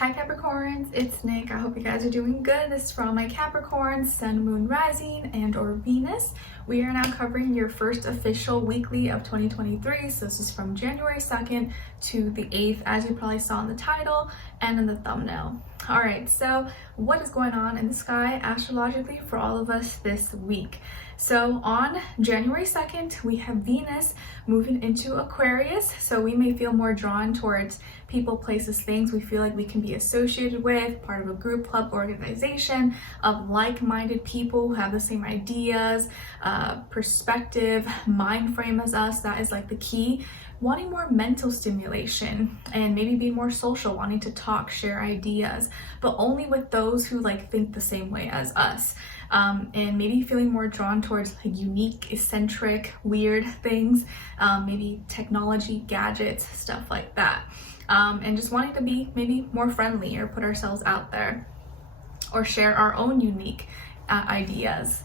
Hi Capricorns, it's Nick. I hope you guys are doing good. This is for all my Capricorns, Sun, Moon, Rising, and or Venus. We are now covering your first official weekly of 2023. So this is from January 2nd to the 8th, as you probably saw in the title and in the thumbnail. All right, so what is going on in the sky astrologically for all of us this week? So on January 2nd, we have Venus moving into Aquarius. So we may feel more drawn towards people, places, things we feel like we can be associated with, part of a group, club, organization of like-minded people who have the same ideas, perspective, mind frame as us. That is like the key. Wanting more mental stimulation and maybe be more social, wanting to talk, share ideas, but only with those who like think the same way as us. And maybe feeling more drawn towards like unique, eccentric, weird things, maybe technology, gadgets, stuff like that. And just wanting to be maybe more friendly or put ourselves out there or share our own unique ideas.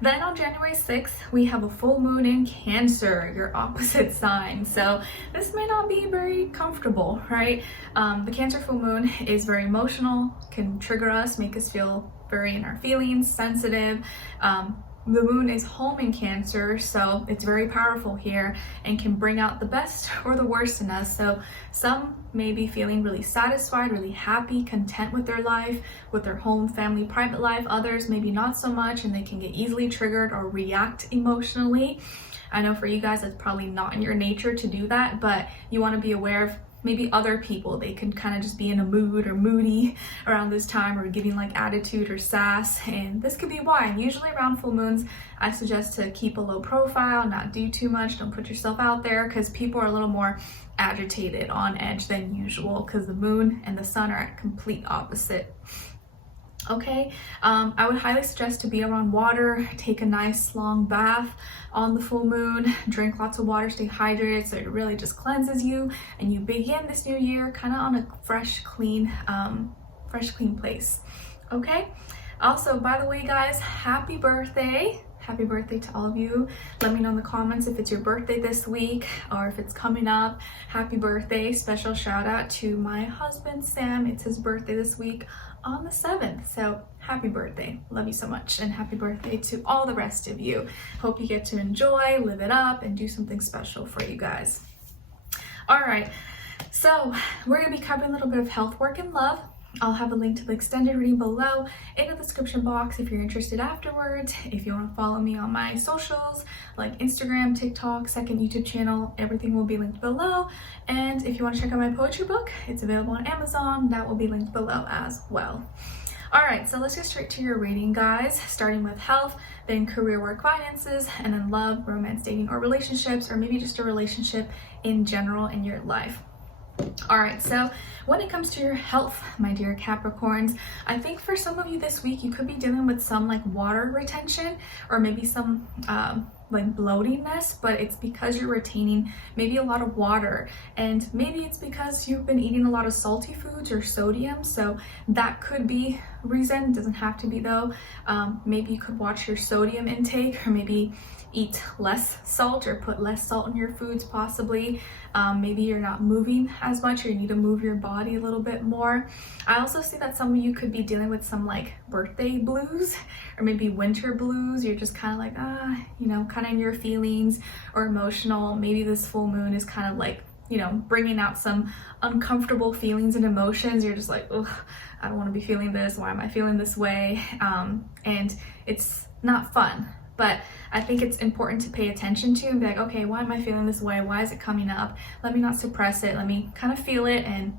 Then on January 6th, we have a full moon in Cancer, your opposite sign. So this may not be very comfortable, right? The Cancer full moon is very emotional, can trigger us, make us feel very in our feelings, sensitive. The moon is home in Cancer, so it's very powerful here and can bring out the best or the worst in us. So some may be feeling really satisfied, really happy, content with their life, with their home, family, private life. Others maybe not so much, and they can get easily triggered or react emotionally. I know for you guys, that's probably not in your nature to do that, but you want to be aware of maybe other people. They can kind of just be in a mood or moody around this time or giving like attitude or sass, and this could be why. And usually around full moons, I suggest to keep a low profile, not do too much, don't put yourself out there, because people are a little more agitated, on edge than usual, because the moon and the sun are at complete opposite. Okay, I would highly suggest to be around water, take a nice long bath on the full moon, drink lots of water, stay hydrated, so it really just cleanses you and you begin this new year kind of on a fresh, clean place. Okay, also, by the way guys, happy birthday. Happy birthday to all of you. Let me know in the comments if it's your birthday this week or if it's coming up. Happy birthday. Special shout out to my husband, Sam. It's his birthday this week on the 7th. So happy birthday. Love you so much. And happy birthday to all the rest of you. Hope you get to enjoy, live it up, and do something special for you guys. All right. So we're going to be covering a little bit of health, work, and love. I'll have a link to the extended reading below in the description box if you're interested afterwards. If you want to follow me on my socials like Instagram, TikTok, second YouTube channel, everything will be linked below. And if you want to check out my poetry book, it's available on Amazon. That will be linked below as well. All right, so let's get straight to your reading, guys, starting with health, then career, work, finances, and then love, romance, dating, or relationships, or maybe just a relationship in general in your life. All right, so when it comes to your health, my dear Capricorns, I think for some of you this week, you could be dealing with some like water retention or maybe some like bloatiness, but it's because you're retaining maybe a lot of water, and maybe it's because you've been eating a lot of salty foods or sodium. So that could be reason, doesn't have to be though. Maybe you could watch your sodium intake, or maybe eat less salt or put less salt in your foods possibly. Maybe you're not moving as much, or you need to move your body a little bit more. I also see that some of you could be dealing with some like birthday blues or maybe winter blues. You're just kind of like, kind of in your feelings or emotional. Maybe this full moon is kind of like, bringing out some uncomfortable feelings and emotions. You're just like, ugh, I don't want to be feeling this. Why am I feeling this way? And it's not fun. But I think it's important to pay attention to and be like, okay, why am I feeling this way? Why is it coming up? Let me not suppress it. Let me kind of feel it and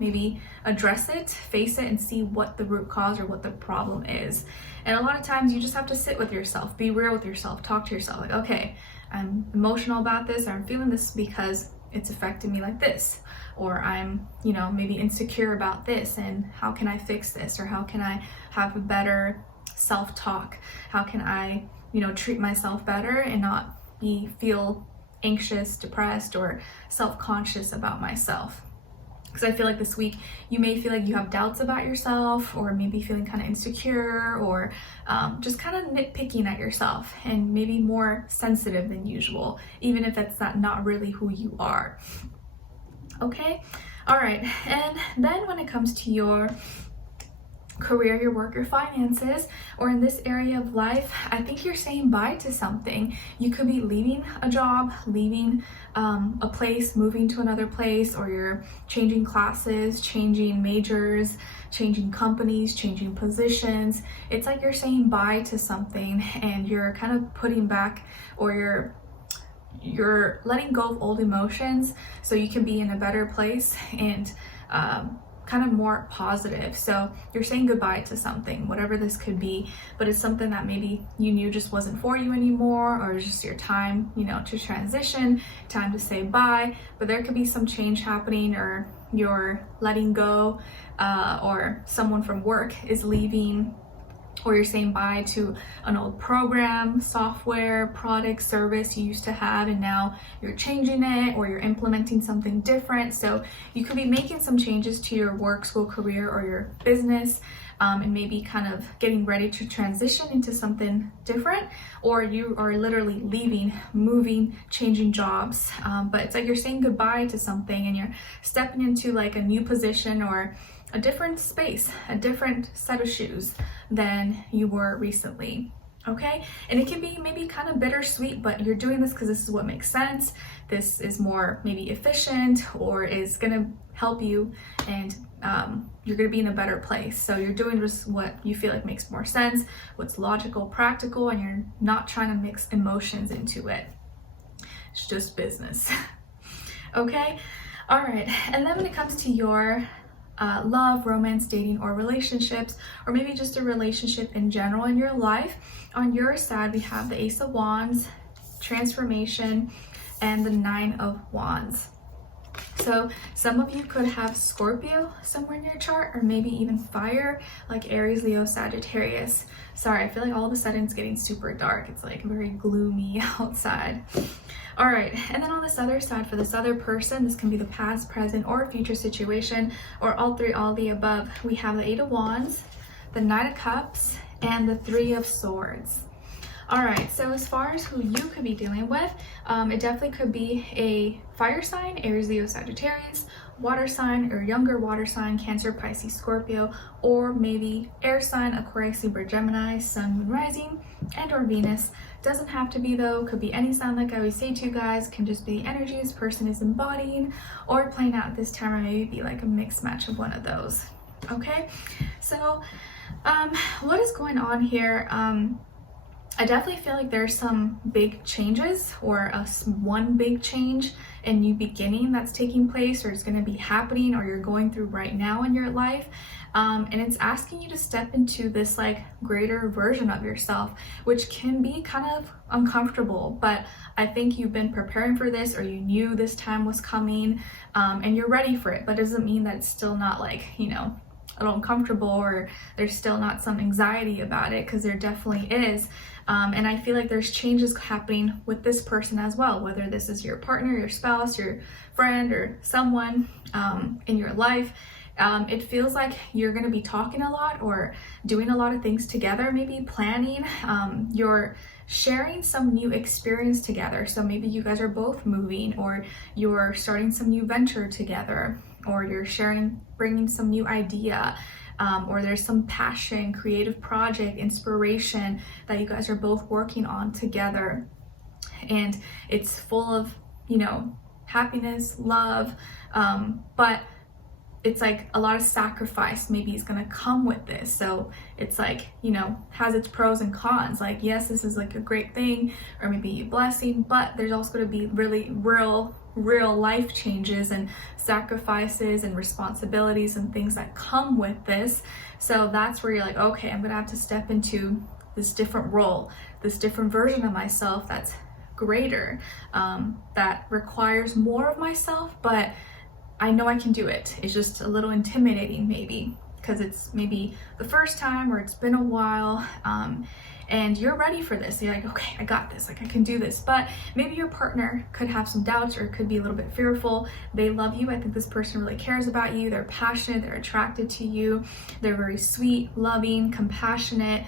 maybe address it, face it, and see what the root cause or what the problem is. And a lot of times you just have to sit with yourself, be real with yourself, talk to yourself like, okay, I'm emotional about this, or I'm feeling this because it's affecting me like this, or I'm, maybe insecure about this, and how can I fix this? Or how can I have a better self-talk? How can I treat myself better and not feel anxious, depressed, or self-conscious about myself? Because I feel like this week you may feel like you have doubts about yourself, or maybe feeling kind of insecure, or just kind of nitpicking at yourself, and maybe more sensitive than usual, even if that's not really who you are. Okay, All right, and then when it comes to your career, your work, your finances, or in this area of life, I think you're saying bye to something. You could be leaving a job, leaving a place, moving to another place, or you're changing classes, changing majors, changing companies, changing positions. It's like you're saying bye to something and you're kind of putting back, or you're letting go of old emotions so you can be in a better place and kind of more positive. So you're saying goodbye to something, whatever this could be, but it's something that maybe you knew just wasn't for you anymore, or it's just your time, to transition, time to say bye. But there could be some change happening, or you're letting go, or someone from work is leaving, or you're saying bye to an old program, software, product, service you used to have, and now you're changing it, or you're implementing something different. So you could be making some changes to your work, school, career, or your business, and maybe kind of getting ready to transition into something different, or you are literally leaving, moving, changing jobs. But it's like you're saying goodbye to something and you're stepping into like a new position, or a different space, a different set of shoes than you were recently. Okay, and it can be maybe kind of bittersweet, but you're doing this because this is what makes sense. This is more maybe efficient, or is gonna help you, and you're gonna be in a better place. So you're doing just what you feel like makes more sense, what's logical, practical, and you're not trying to mix emotions into it. It's just business. Okay, all right, and then when it comes to your love, romance, dating, or relationships, or maybe just a relationship in general in your life, on your side we have the Ace of Wands, transformation, and the Nine of Wands. So some of you could have Scorpio somewhere in your chart, or maybe even fire, like Aries, Leo, Sagittarius. Sorry, I feel like all of a sudden it's getting super dark. It's like very gloomy outside. All right, and then on this other side, for this other person, this can be the past, present, or future situation, or all three, all the above. We have the Eight of Wands, the Knight of Cups, and the Three of Swords. All right, so as far as who you could be dealing with, it definitely could be a fire sign, Aries, Leo, Sagittarius, water sign or younger water sign, Cancer, Pisces, Scorpio, or maybe air sign, Aquarius, Libra, Gemini, Sun, Moon, Rising, and or Venus. Doesn't have to be though, could be any sign, like I always say to you guys, can just be the energy this person is embodying or playing out at this time, or maybe be like a mixed match of one of those. Okay, so what is going on here? I definitely feel like there's some big changes, or one big change and new beginning that's taking place, or it's going to be happening, or you're going through right now in your life. And it's asking you to step into this like greater version of yourself, which can be kind of uncomfortable, but I think you've been preparing for this, or you knew this time was coming, and you're ready for it. But it doesn't mean that it's still not like, a little uncomfortable, or there's still not some anxiety about it, because there definitely is. And I feel like there's changes happening with this person as well, whether this is your partner, your spouse, your friend, or someone in your life. It feels like you're going to be talking a lot, or doing a lot of things together, maybe planning. You're sharing some new experience together. So maybe you guys are both moving, or you're starting some new venture together, or you're bringing some new idea, or there's some passion, creative project, inspiration that you guys are both working on together. And it's full of, happiness, love, but it's like a lot of sacrifice maybe is going to come with this. So it's like, has its pros and cons. Like, yes, this is like a great thing, or maybe a blessing, but there's also going to be really real life changes and sacrifices and responsibilities and things that come with this. So that's where you're like, okay, I'm going to have to step into this different role, this different version of myself that's greater, that requires more of myself, but I know I can do it. It's just a little intimidating maybe, because it's maybe the first time, or it's been a while, and you're ready for this. You're like, okay, I got this, like I can do this. But maybe your partner could have some doubts, or could be a little bit fearful. They love you. I think this person really cares about you. They're passionate, they're attracted to you. They're very sweet, loving, compassionate.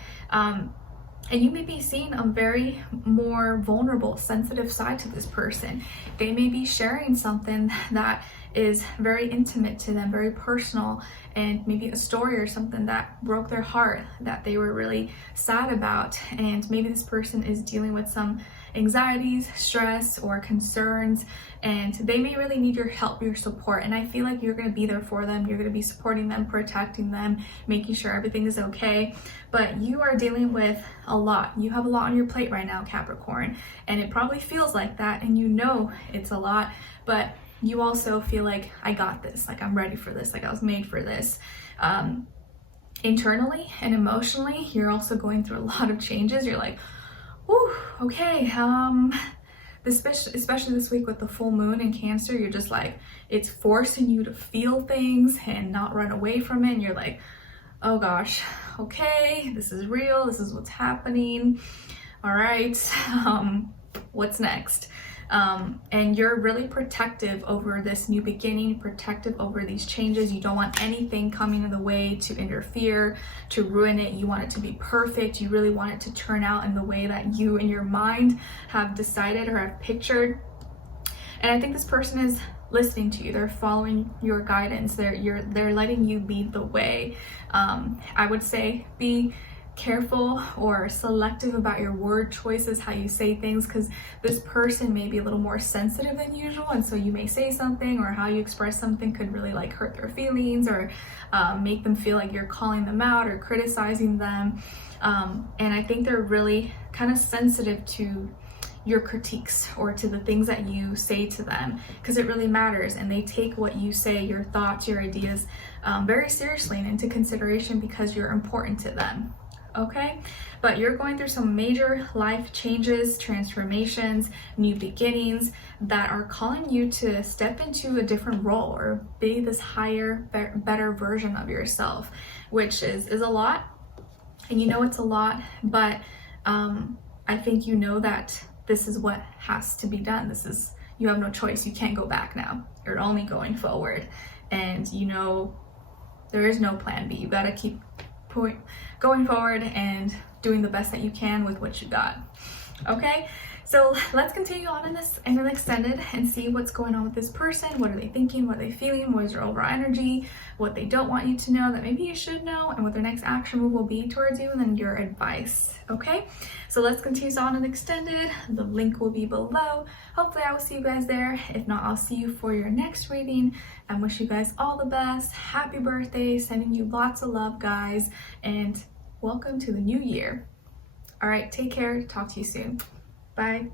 And you may be seeing a very more vulnerable, sensitive side to this person. They may be sharing something that is very intimate to them, very personal, and maybe a story or something that broke their heart that they were really sad about. And maybe this person is dealing with some anxieties, stress, or concerns, and they may really need your help, your support. And I feel like you're going to be there for them. You're going to be supporting them, protecting them, making sure everything is okay. But you are dealing with a lot. You have a lot on your plate right now, Capricorn, and it probably feels like that, and you know it's a lot, but you also feel like, I got this, like I'm ready for this, like I was made for this. Internally and emotionally, you're also going through a lot of changes. You're like, whew, okay, especially this week with the full moon in Cancer, you're just like, it's forcing you to feel things and not run away from it. And you're like, oh gosh, okay, this is real, this is what's happening. All right, what's next? And you're really protective over this new beginning, protective over these changes. You don't want anything coming in the way to interfere, to ruin it. You want it to be perfect. You really want it to turn out in the way that you in your mind have decided or have pictured. And I think this person is listening to you. They're following your guidance. They're letting you lead the way. I would say be careful or selective about your word choices, how you say things, because this person may be a little more sensitive than usual, and so you may say something or how you express something could really like hurt their feelings or make them feel like you're calling them out or criticizing them. And I think they're really kind of sensitive to your critiques or to the things that you say to them, because it really matters, and they take what you say, your thoughts, your ideas very seriously and into consideration because you're important to them. Okay, but you're going through some major life changes, transformations, new beginnings that are calling you to step into a different role or be this higher, better version of yourself, which is a lot. And you know it's a lot, but I think you know that this is what has to be done. You have no choice. You can't go back now. You're only going forward, and you know there is no plan B. You gotta keep going forward and doing the best that you can with what you got. Okay, so let's continue on in an extended and see what's going on with this person. What are they thinking? What are they feeling? What is their overall energy? What they don't want you to know that maybe you should know, and what their next action move will be towards you, and then your advice. Okay, so let's continue on an extended. The link will be below. Hopefully I will see you guys there. If not, I'll see you for your next reading. I wish you guys all the best. Happy birthday. Sending you lots of love, guys, and welcome to the new year. All right, take care. Talk to you soon. Bye.